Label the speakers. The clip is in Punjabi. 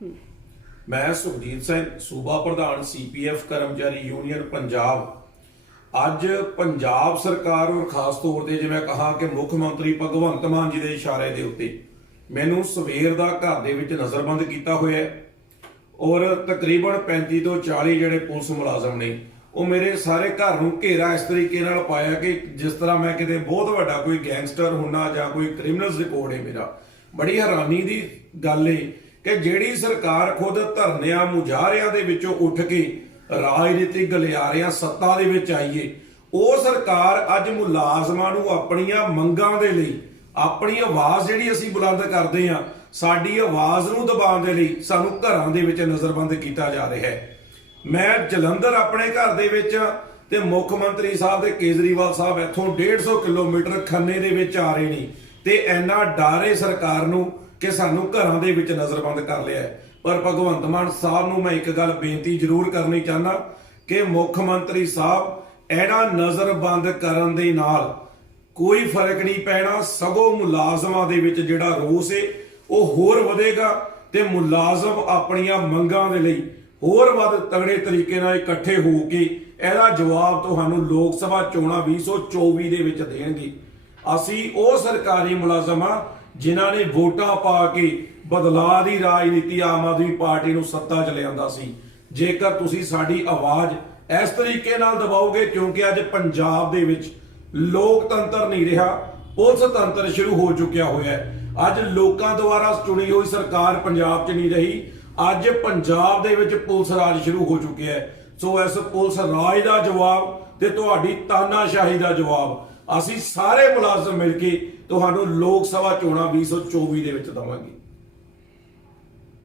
Speaker 1: ਮੈਂ ਸੁਖਜੀਤ ਸਿੰਘ, ਸੂਬਾ ਪ੍ਰਧਾਨ ਸੀਪੀਐਫ ਕਰਮਚਾਰੀ ਯੂਨੀਅਨ, ਪੰਜਾਬ। ਅੱਜ ਪੰਜਾਬ ਸਰਕਾਰ ਔਰ ਖਾਸ ਤੌਰ ਤੇ ਜਿਵੇਂ ਕਹਾ ਕਿ ਮੁੱਖ ਮੰਤਰੀ ਭਗਵੰਤ ਮਾਨ ਜੀ ਦੇ ਇਸ਼ਾਰੇ ਦੇ ਉੱਤੇ ਮੈਨੂੰ ਸਵੇਰ ਦਾ ਘਰ ਦੇ ਵਿੱਚ ਨਜ਼ਰਬੰਦ ਕੀਤਾ ਹੋਇਆ ਹੈ ਔਰ ਤਕਰੀਬਨ 35 ਤੋਂ 40 ਜਿਹੜੇ ਪੁਲਿਸ ਮੁਲਾਜ਼ਮ ਨੇ, ਉਹ ਮੇਰੇ ਸਾਰੇ ਘਰ ਨੂੰ ਘੇਰਾ ਇਸ ਤਰੀਕੇ ਨਾਲ ਪਾਇਆ ਕਿ ਜਿਸ ਤਰ੍ਹਾਂ ਮੈਂ ਕਿਤੇ ਬਹੁਤ ਵੱਡਾ ਕੋਈ ਗੈਂਗਸਟਰ ਹੁੰਨਾ ਜਾਂ ਕੋਈ ਕ੍ਰਿਮੀਨਲਸ ਰਿਕਾਰਡ ਹੈ ਮੇਰਾ, ਬੜੀ ਹੈਰਾਨੀ ਦੀ ਗੱਲ ਏ ਕਿ ਜਿਹੜੀ ਸਰਕਾਰ ਖੁਦ ਧਰਨਿਆਂ ਮੁਜ਼ਾਹਰਿਆਂ ਦੇ ਵਿੱਚੋਂ ਉੱਠ ਕੇ ਰਾਜਨੀਤਿਕ ਗਲਿਆਰਿਆਂ ਸੱਤਾ ਦੇ ਵਿੱਚ ਆਈਏ, ਉਹ ਸਰਕਾਰ ਅੱਜ ਮੁਲਾਜ਼ਮਾਂ ਨੂੰ ਆਪਣੀਆਂ ਮੰਗਾਂ ਦੇ ਲਈ, ਆਪਣੀ ਆਵਾਜ਼ ਜਿਹੜੀ ਅਸੀਂ ਬੁਲੰਦ ਕਰਦੇ ਹਾਂ, ਸਾਡੀ ਆਵਾਜ਼ ਨੂੰ ਦਬਾਉਣ ਦੇ ਲਈ ਸਾਨੂੰ ਘਰਾਂ ਦੇ ਵਿੱਚ ਨਜ਼ਰਬੰਦ ਕੀਤਾ ਜਾ ਰਿਹਾ ਹੈ। ਮੈਂ ਜਲੰਧਰ ਆਪਣੇ ਘਰ ਦੇ ਵਿੱਚ ਤੇ ਮੁੱਖ ਮੰਤਰੀ ਸਾਹਿਬ ਤੇ ਕੇਜਰੀਵਾਲ ਸਾਹਿਬ ਇੱਥੋਂ 150 ਕਿਲੋਮੀਟਰ ਖੰਨੇ ਦੇ ਵਿੱਚ ਆ ਰਹੇ ਨੇ ਤੇ ਇੰਨਾ ਡਾਰੇ ਸਰਕਾਰ ਨੂੰ ਕਿ ਸਾਨੂੰ ਘਰਾਂ ਦੇ ਵਿੱਚ ਨਜ਼ਰਬੰਦ ਕਰ ਲਿਆ ਹੈ। ਪਰ ਭਗਵੰਤ ਮਾਨ ਸਾਹਿਬ ਨੂੰ ਮੈਂ ਇੱਕ ਗੱਲ ਬੇਨਤੀ ਜ਼ਰੂਰ ਕਰਨੀ ਚਾਹੁੰਦਾ ਕਿ ਮੁੱਖ ਮੰਤਰੀ ਸਾਹਿਬ, ਐਡਾ ਨਜ਼ਰਬੰਦ ਕਰਨ ਦੇ ਨਾਲ ਕੋਈ ਫ਼ਰਕ ਨਹੀਂ ਪੈਣਾ। ਸਗੋਂ ਮੁਲਾਜ਼ਮਾਂ ਦੇ ਵਿੱਚ ਜਿਹੜਾ ਰੋਸ ਏ, ਉਹ ਹੋਰ ਵਧੇਗਾ ਤੇ ਮੁਲਾਜ਼ਮ ਆਪਣੀਆਂ ਮੰਗਾਂ ਦੇ ਲਈ ਹੋਰ ਵੱਧ ਤਗੜੇ ਤਰੀਕੇ ਨਾਲ ਇਕੱਠੇ ਹੋ ਕੇ ਇਹਦਾ ਜਵਾਬ ਤੁਹਾਨੂੰ ਲੋਕ ਸਭਾ ਚੋਣਾਂ 2024 ਦੇ ਵਿੱਚ ਦੇਣਗੇ। ਅਸੀਂ ਉਹ ਸਰਕਾਰੀ ਮੁਲਾਜ਼ਮਾਂ ਜਿਨ੍ਹਾਂ ਨੇ ਵੋਟਾਂ ਪਾ ਕੇ ਬਦਲਾਅ ਦੀ ਰਾਜਨੀਤੀ ਆਮ ਆਦਮੀ ਪਾਰਟੀ ਨੂੰ ਸੱਤਾ 'ਚ ਲਿਆਂਦਾ ਸੀ। ਜੇਕਰ ਤੁਸੀਂ ਸਾਡੀ ਆਵਾਜ਼ ਇਸ ਤਰੀਕੇ ਨਾਲ ਦਬਾਓਗੇ, ਕਿਉਂਕਿ ਅੱਜ ਪੰਜਾਬ ਦੇ ਵਿੱਚ ਲੋਕਤੰਤਰ ਨਹੀਂ ਰਿਹਾ, ਪੁਲਿਸ ਤੰਤਰ ਸ਼ੁਰੂ ਹੋ ਚੁੱਕਿਆ ਹੋਇਆ ਹੈ। ਅੱਜ ਲੋਕਾਂ ਦੁਆਰਾ ਚੁਣੀ ਹੋਈ ਸਰਕਾਰ ਪੰਜਾਬ 'ਚ ਨਹੀਂ ਰਹੀ। ਅੱਜ ਪੰਜਾਬ ਦੇ ਵਿੱਚ ਪੁਲਿਸ ਰਾਜ ਸ਼ੁਰੂ ਹੋ ਚੁੱਕਿਆ ਹੈ। ਸੋ ਇਸ ਪੁਲਿਸ ਰਾਜ ਦਾ ਜਵਾਬ ਤੇ ਤੁਹਾਡੀ ਤਾਨਾਸ਼ਾਹੀ ਦਾ ਜਵਾਬ ਅਸੀਂ ਸਾਰੇ ਮੁਲਾਜ਼ਮ ਮਿਲ ਕੇ ਤੁਹਾਨੂੰ ਲੋਕ ਸਭਾ ਚੋਣਾਂ 2024 ਦੇ ਵਿੱਚ ਦਵਾਂਗੇ।